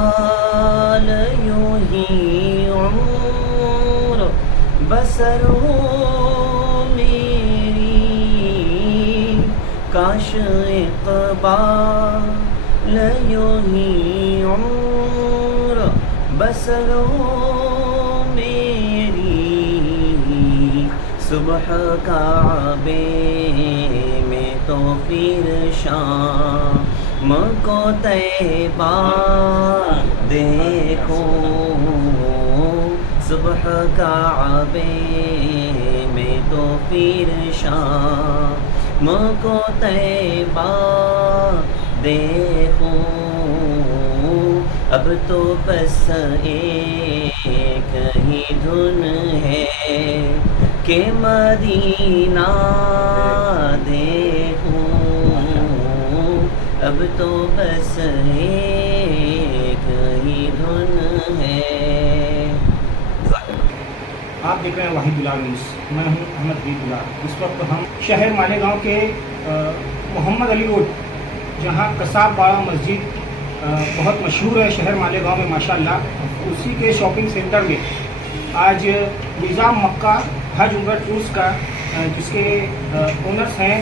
اقبال یوں ہی عمر بسر ہو میری، کاش اقبال یوں ہی عمر بسر ہو میری، صبح کعبے میں تو پھر شام کو طیبہ دیکھو، صبح کعبے میں تو پھر شام کو طیبہ دیکھو، اب تو بس ایک ہی دھن ہے کہ مدینہ دیکھوں، اب تو بس ایک ہی دھن ہے۔ آپ دیکھ رہے ہیں واحد بلال نیوز، میں ہوں احمد بی بلال۔ اس وقت ہم شہر مالیگاؤں کے محمد علی روڈ، جہاں قصاب باڑہ مسجد بہت مشہور ہے شہر مالیگاؤں میں ماشاءاللہ، اسی کے شاپنگ سینٹر میں آج نظام مکہ حج عمرہ ٹورس کا، جس کے اونرز ہیں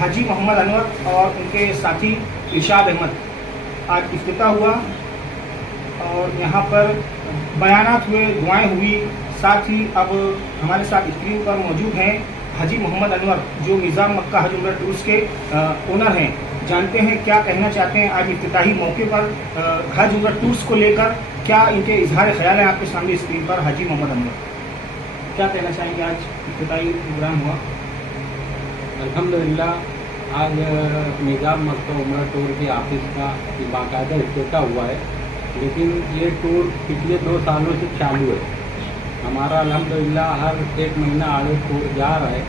حاجی محمد انور اور ان کے ساتھی ارشاد احمد، آج افتتاح ہوا اور یہاں پر بیانات ہوئے، دعائیں ہوئی۔ ساتھ ہی اب ہمارے ساتھ اسکرین پر موجود ہیں حاجی محمد انور، جو نظام مکہ حج عمرہ ٹورس کے اونر ہیں۔ جانتے ہیں کیا کہنا چاہتے ہیں آج افتتاحی موقع پر حج عمرہ ٹورس کو لے کر، کیا ان کے اظہار خیال ہے آپ کے سامنے اسکرین پر۔ حاجی محمد انور، کیا کہنا چاہیں گے؟ آج افتتاحی پروگرام ہوا۔ الحمدللہ آج نظام مکہ عمرہ ٹور کے آفس کا باقاعدہ افتتاح ہوا ہے، لیکن یہ ٹور پچھلے 2 سالوں سے چالو ہے۔ ہمارا الحمدللہ ہر ایک مہینہ آگے ٹور جا رہا ہے،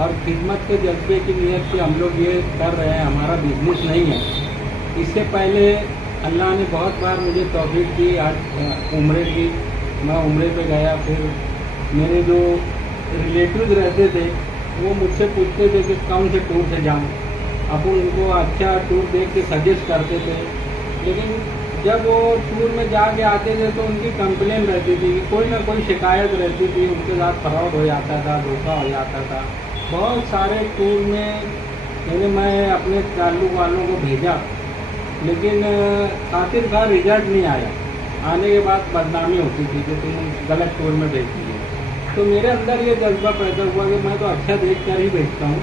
اور خدمت کے جذبے کی نیت سے ہم لوگ یہ کر رہے ہیں، ہمارا بزنس نہیں ہے۔ اس سے پہلے اللہ نے بہت بار مجھے توفیق دی آج عمرے کی، میں عمرے پہ گیا، پھر میرے جو ریلیٹیوز رہتے تھے وہ مجھ سے پوچھتے تھے کہ کون سے ٹور سے جاؤں، اب ان کو اچھا ٹور دیکھ کے سجیسٹ کرتے تھے، لیکن جب وہ ٹور میں جا کے آتے تھے تو ان کی کمپلین رہتی تھی، کوئی نہ کوئی شکایت رہتی تھی، ان کے ساتھ فراڈ ہو جاتا تھا، دھوکہ ہو جاتا تھا۔ بہت سارے ٹور میں میں اپنے تعلق والوں کو بھیجا، لیکن خاطر خواہ رزلٹ نہیں آیا، آنے کے بعد بدنامی ہوتی تھی کہ تم غلط ٹور میں بھیجتی ہے۔ تو میرے اندر یہ جذبہ پیدا ہوا کہ میں تو اچھا دیکھ کر ہی بھیجتا ہوں،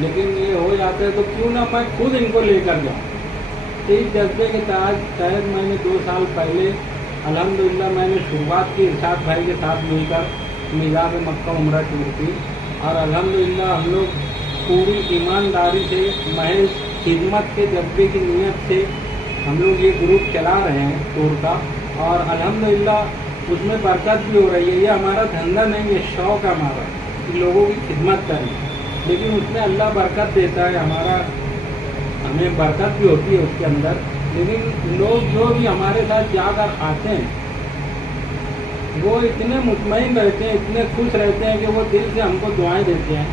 لیکن یہ ہو جاتا ہے تو کیوں نہ میں خود ان کو لے کر جاؤں۔ تو اس جذبے کے تحت میں نے 2 سال پہلے الحمدللہ میں نے شروعات کی ارشاد بھائی کے ساتھ مل کر نظام مکہ عمرہ ٹور کی، اور الحمدللہ ہم لوگ پوری ایمانداری سے محض خدمت کے جذبے کی نیت سے ہم لوگ یہ گروپ چلا رہے ہیں ٹور کا، اور الحمدللہ اس میں برکت بھی ہو رہی ہے۔ یہ ہمارا دھندا نہیں، یہ شوق ہے ہمارا کہ لوگوں کی خدمت کریں، لیکن اس میں اللہ برکت دیتا ہے، ہمیں برکت بھی ہوتی ہے اس کے اندر۔ لیکن لوگ جو بھی ہمارے ساتھ جا کر آتے ہیں وہ اتنے مطمئن رہتے ہیں، اتنے خوش رہتے ہیں کہ وہ دل سے ہم کو دعائیں دیتے ہیں،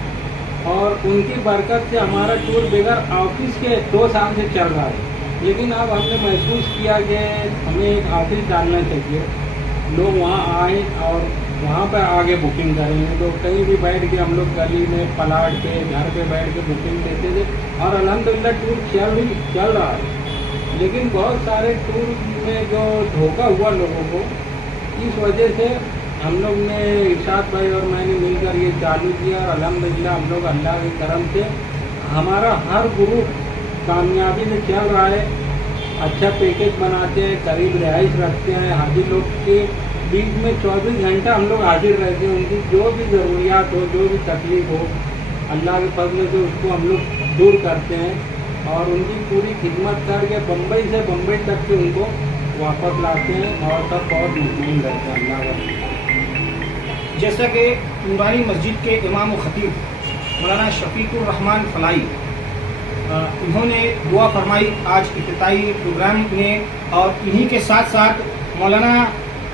اور ان کی برکت سے ہمارا ٹور بغیر آفس کے 2 سال سے چل رہا ہے۔ لیکن اب ہم نے محسوس کیا کہ ہمیں ایک آفس ڈالنا چاہیے، لوگ وہاں آئیں اور وہاں پہ آگے بکنگ کریں گے، تو کہیں بھی بیٹھ کے ہم لوگ گلی میں پلاٹ کے گھر پہ بیٹھ کے بکنگ دیتے تھے، اور الحمدللہ ٹور چل رہا ہے۔ لیکن بہت سارے ٹور میں جو دھوکہ ہوا لوگوں کو، اس وجہ سے ہم لوگ نے ارشاد بھائی اور میں نے مل کر یہ چالو کیا، اور الحمدللہ ہم لوگ اللہ کے کرم سے ہمارا ہر گروپ کامیابی میں چل رہا ہے، اچھا پیکج بناتے ہیں، قریب رہائش رکھتے ہیں، حاجی لوگ کے بیچ میں 24 گھنٹہ ہم لوگ حاضر رہتے ہیں، ان کی جو بھی ضروریات ہو، جو بھی تکلیف ہو، اللہ کے فضل سے اس کو ہم لوگ دور کرتے ہیں، اور ان کی پوری خدمت کر کے بمبئی سے بمبئی تک کے ان کو واپس لاتے ہیں، اور سب بہت مطمئن رہتے ہیں اللہ کا۔ جیسا کہ نورانی مسجد کے امام و خطیب مولانا شفیق الرحمان فلاحی، انہوں نے دعا فرمائی آج افتتاحی پروگرام میں، اور انہی کے ساتھ ساتھ مولانا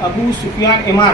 ابو سفیان امار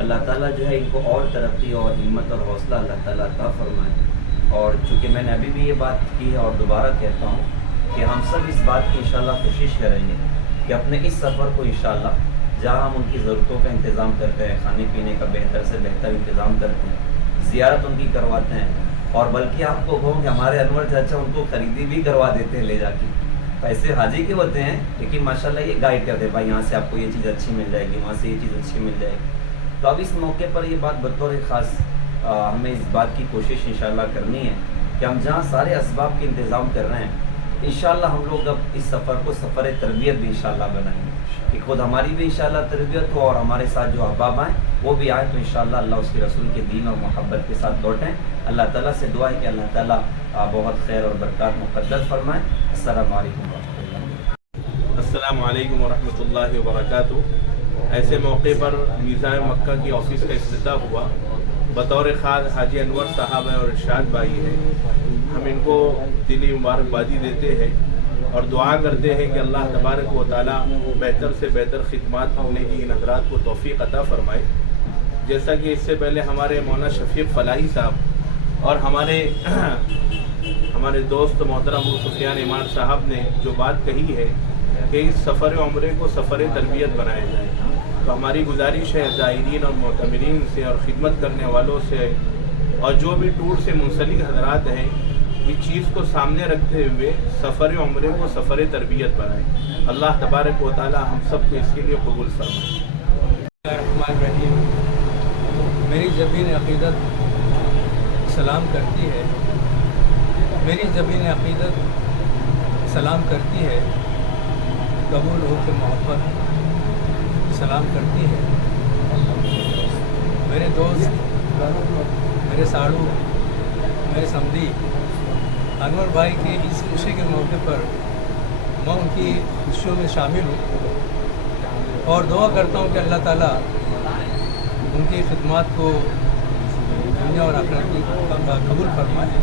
اللہ تعالیٰ جو ہے ان کو اور ترقی اور ہمت اور حوصلہ اللہ تعالیٰ عطا فرمائے. اور چونکہ میں نے ابھی بھی یہ بات کی ہے اور دوبارہ کہتا ہوں کہ ہم سب اس بات کی انشاءاللہ کوشش کریں گے کہ اپنے اس سفر کو انشاءاللہ جہاں ہم ان کی ضرورتوں کا انتظام کرتے ہیں، کھانے پینے کا بہتر سے بہتر انتظام کرتے ہیں، زیارت ان کی کرواتے ہیں، اور بلکہ آپ کو کہوں کہ ہمارے انور چاچا ان کو خریدی بھی کروا دیتے ہیں لے جا کے. پیسے حاجی کے ہوتے ہیں لیکن ماشاءاللہ یہ گائیڈ کرتے ہیں، بھائی یہاں سے آپ کو یہ چیز اچھی مل جائے گی، وہاں سے یہ چیز اچھی مل جائے گی. تو اب اس موقع پر یہ بات بطور خاص ہمیں اس بات کی کوشش انشاءاللہ کرنی ہے کہ ہم جہاں سارے اسباب کے انتظام کر رہے ہیں انشاءاللہ ہم لوگ اب اس سفر کو سفر تربیت بھی انشاءاللہ بنائیں گے کہ خود ہماری بھی انشاءاللہ تربیت ہو اور ہمارے ساتھ جو احباب آئیں وہ بھی آئیں تو انشاءاللہ اللہ اس کے رسول کے دین اور محبت کے ساتھ لوٹیں. اللہ تعالیٰ سے دعا ہے کہ اللہ تعالیٰ بہت خیر اور برکات مقدر فرمائیں. السلام علیکم ورحمۃ اللہ. السلام علیکم ورحمۃ اللہ وبرکاتہ. ایسے موقع پر میزان مکہ کی آفس کا افتتاح ہوا. بطور خاص حاجی انور صاحب ہیں اور ارشاد بھائی ہیں. ہم ان کو دلی مبارکبادی دیتے ہیں اور دعا کرتے ہیں کہ اللہ تبارک و تعالیٰ بہتر سے بہتر خدمات کرنے کی ان حضرات کو توفیق عطا فرمائے. جیسا کہ اس سے پہلے ہمارے مولانا شفیق فلاحی صاحب اور ہمارے دوست محترم ابو سفیان ایمان صاحب نے جو بات کہی ہے کہ اس سفر عمرے کو سفر تربیت بنایا جائے، تو ہماری گزارش ہے زائرین اور معتمرین سے اور خدمت کرنے والوں سے اور جو بھی ٹور سے منسلک حضرات ہیں اس چیز کو سامنے رکھتے ہوئے سفر عمرے کو سفر تربیت بنائیں. اللہ تبارک و تعالی ہم سب کو اس کے لیے قبول فرمائے. الرحمن الرحیم. میری زبین عقیدت سلام کرتی ہے، میری زبین عقیدت سلام کرتی ہے، قبول ہو کے محبت سلام کرتی ہے. میرے دوست، میرے ساڑو، میرے سمدھی انور بھائی کی اس خوشی کے موقع پر میں ان کی خوشیوں میں شامل ہوں اور دعا کرتا ہوں کہ اللہ تعالیٰ ان کی خدمات کو دنیا اور آخرت کی قبول فرمائے.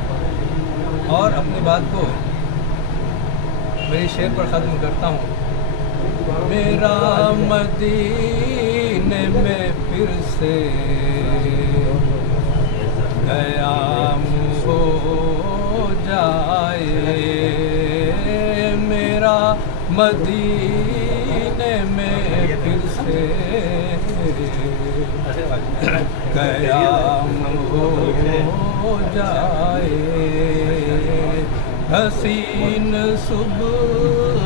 اور اپنی بات کو میرے شعر پر ختم کرتا ہوں. میرا مدینے میں پھر سے قیام ہو جائے، میرا مدینے میں پھر سے قیام ہو جائے. حسین صبح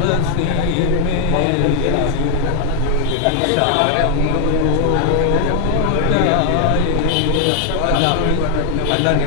حسین میں شام ہو جائے. اللہ نے